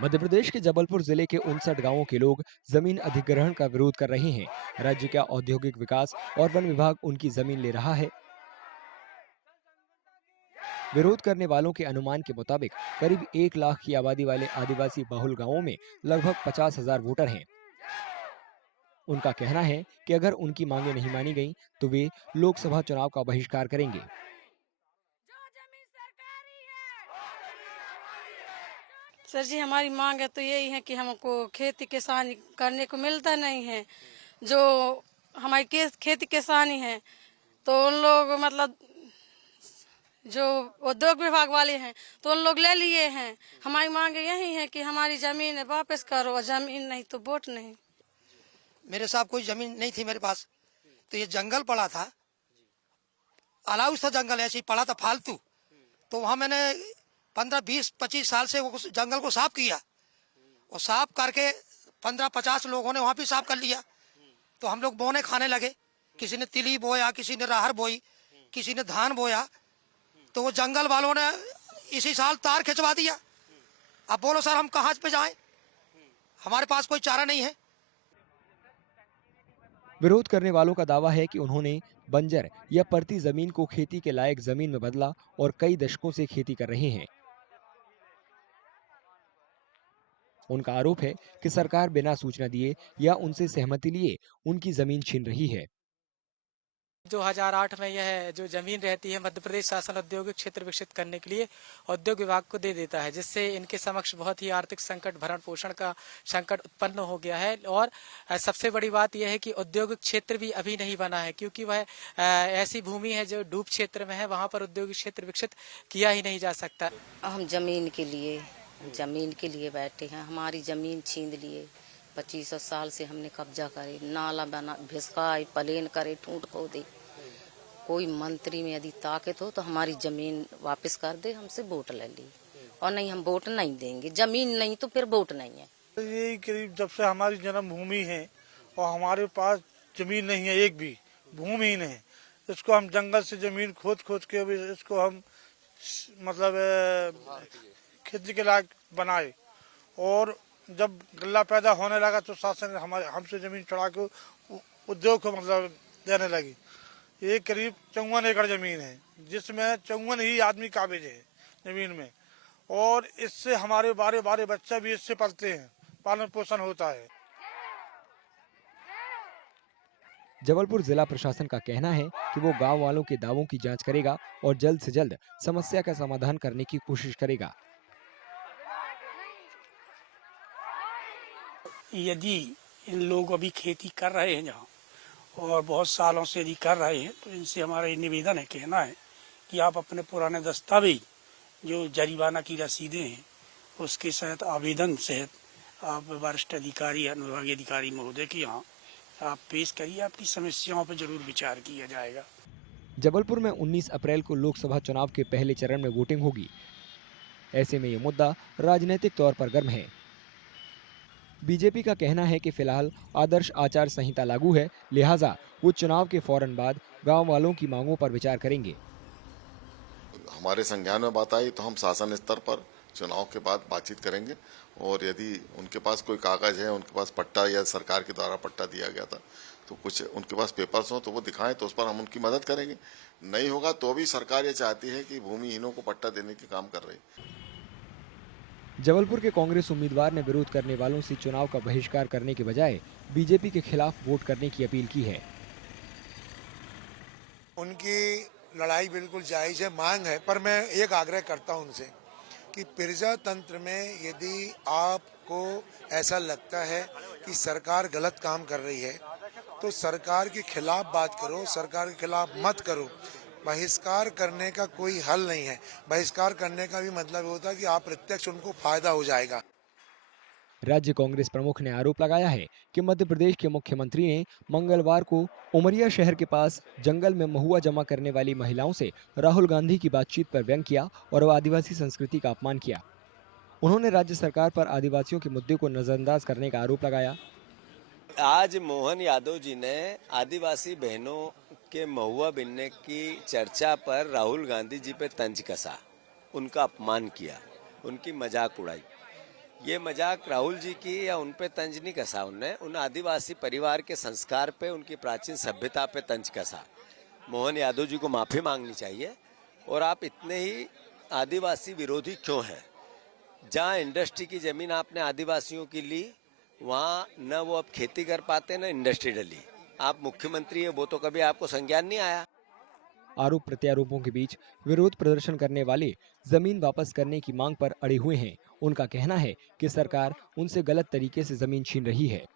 मध्य प्रदेश के जबलपुर जिले के 59 गांवों के लोग जमीन अधिग्रहण का विरोध कर रहे हैं। राज्य का औद्योगिक विकास और वन विभाग उनकी जमीन ले रहा है। विरोध करने वालों के अनुमान के मुताबिक करीब 1 लाख की आबादी वाले आदिवासी बहुल गांवों में लगभग 50,000 वोटर हैं। उनका कहना है कि अगर उनकी मांगे नहीं मानी गईं, तो वे लोकसभा चुनाव का बहिष्कार करेंगे। सर जी, हमारी मांग है तो यही है कि हमको खेती किसानी करने को मिलता नहीं है। जो हमारी खेती किसानी है तो उन लोग मतलब जो उद्योग विभाग वाले हैं तो उन लोग ले लिए हैं। हमारी मांग यही है कि हमारी जमीन वापस करो, जमीन नहीं तो वोट नहीं। मेरे साहब कोई जमीन नहीं थी मेरे पास, तो ये जंगल पड़ा था, अलाउस था जंगल, ऐसे ही पड़ा था फालतू। तो वहाँ मैंने 15, 20, 25 साल से वो जंगल को साफ किया और साफ करके 15-50 लोगों ने वहाँ भी साफ कर लिया। तो हम लोग बोने खाने लगे, किसी ने तिली बोया, किसी ने राहर बोई, किसी ने धान बोया। तो वो जंगल वालों ने इसी साल तार खिंचवा दिया। अब बोलो सर, हम कहाँ पे जाएं? हमारे पास कोई चारा नहीं है। विरोध करने वालों का दावा है कि उन्होंने बंजर या परती जमीन को खेती के लायक जमीन में बदला और कई दशकों से खेती कर रहे हैं। उनका आरोप है कि सरकार बिना सूचना दिए या उनसे सहमति लिए उनकी जमीन छीन रही है। 2008 में यह जो जमीन रहती है मध्य प्रदेश शासन औद्योगिक क्षेत्र विकसित करने के लिए उद्योग विभाग को दे देता है, जिससे इनके समक्ष बहुत ही आर्थिक संकट, भरण पोषण का संकट उत्पन्न हो गया है। और सबसे बड़ी बात यह है कि औद्योगिक क्षेत्र भी अभी नहीं बना है, क्योंकि वह ऐसी भूमि है जो डूब क्षेत्र में है, वहाँ पर औद्योगिक क्षेत्र विकसित किया ही नहीं जा सकता। हम जमीन के लिए बैठे हैं। हमारी जमीन छीन लिए। 25 साल से हमने कब्जा करे, नाला बना भिसकाए, प्लेन करे, ठूंठ खोदे। कोई मंत्री में यदि ताकत हो तो हमारी जमीन वापस कर दे, हमसे वोट ले ली, और नहीं हम वोट नहीं देंगे। जमीन नहीं तो फिर वोट नहीं है। ये करीब जब से हमारी जन्मभूमि है और हमारे पास जमीन नहीं है, एक भी भूमिहीन है। इसको हम जंगल से जमीन खोद खोद के भी इसको हम मतलब खेती के लायक बनाए, और जब गल्ला पैदा होने लगा तो शासन हमसे जमीन चढ़ा के उद्योग को मतलब देने लगी। ये करीब 54 एकड़ जमीन है, जिसमें 54 ही आदमी काबिज है जमीन में, और इससे हमारे बारे बारे बच्चे भी इससे पलते हैं, पालन पोषण होता है। जबलपुर जिला प्रशासन का कहना है कि वो गांव वालों के दावों की जांच करेगा और जल्द से जल्द समस्या का समाधान करने की कोशिश करेगा। यदि इन लोग अभी खेती कर रहे हैं जहाँ और बहुत सालों से यदि कर रहे हैं, तो इनसे हमारा ये निवेदन है, कहना है कि आप अपने पुराने दस्तावेज जो जरिमाना की रसीदें हैं उसके सहित आवेदन सहित आप वरिष्ठ अधिकारी, अनुविभागीय अधिकारी महोदय के यहाँ आप पेश करिए। आपकी समस्याओं पर जरूर विचार किया जाएगा। जबलपुर में 19 अप्रैल को लोकसभा चुनाव के पहले चरण में वोटिंग होगी। ऐसे में ये मुद्दा राजनीतिक तौर पर गर्म है। बीजेपी का कहना है कि फिलहाल आदर्श आचार संहिता लागू है, लिहाजा वो चुनाव के फौरन बाद गांव वालों की मांगों पर विचार करेंगे। हमारे संज्ञान में बात आई तो हम शासन स्तर पर चुनाव के बाद बातचीत करेंगे, और यदि उनके पास कोई कागज है, उनके पास पट्टा या सरकार के द्वारा पट्टा दिया गया था तो कुछ उनके पास पेपर्स हो तो वो दिखाएं, तो उस पर हम उनकी मदद करेंगे। नहीं होगा तो भी सरकार ये चाहती है कि भूमिहीनों को पट्टा देने के काम कर रही है। जबलपुर के कांग्रेस उम्मीदवार ने विरोध करने वालों से चुनाव का बहिष्कार करने के बजाय बीजेपी के खिलाफ वोट करने की अपील की है। उनकी लड़ाई बिल्कुल जायज है, मांग है, पर मैं एक आग्रह करता हूं उनसे कि प्रजातंत्र में यदि आपको ऐसा लगता है कि सरकार गलत काम कर रही है तो सरकार के खिलाफ बात करो, सरकार के खिलाफ मत करो। बहिष्कार करने का कोई हल नहीं है। बहिष्कार करने का भी मतलब होता है कि आप प्रत्यक्ष उनको फायदा हो जाएगा। राज्य कांग्रेस प्रमुख ने आरोप लगाया है कि मध्य प्रदेश के मुख्यमंत्री ने मंगलवार को उमरिया शहर के पास जंगल में महुआ जमा करने वाली महिलाओं से राहुल गांधी की बातचीत पर व्यंग किया और आदिवासी संस्कृति का अपमान किया। उन्होंने राज्य सरकार पर आदिवासियों के मुद्दे को नजरअंदाज करने का आरोप लगाया। आज मोहन यादव जी ने आदिवासी बहनों के महुआ बिनने की चर्चा पर राहुल गांधी जी पे तंज कसा, उनका अपमान किया, उनकी मजाक उड़ाई। ये मजाक राहुल जी की या उन पे तंज नहीं कसा उनने, उन आदिवासी परिवार के संस्कार पे, उनकी प्राचीन सभ्यता पे तंज कसा। मोहन यादव जी को माफी मांगनी चाहिए। और आप इतने ही आदिवासी विरोधी क्यों हैं? जहाँ इंडस्ट्री की जमीन आपने आदिवासियों की ली, वहाँ न वो अब खेती कर पाते न इंडस्ट्री डली। आप मुख्यमंत्री है, वो तो कभी आपको संज्ञान नहीं आया। आरोप प्रत्यारोपों के बीच विरोध प्रदर्शन करने वाले जमीन वापस करने की मांग पर अड़े हुए हैं। उनका कहना है कि सरकार उनसे गलत तरीके से जमीन छीन रही है।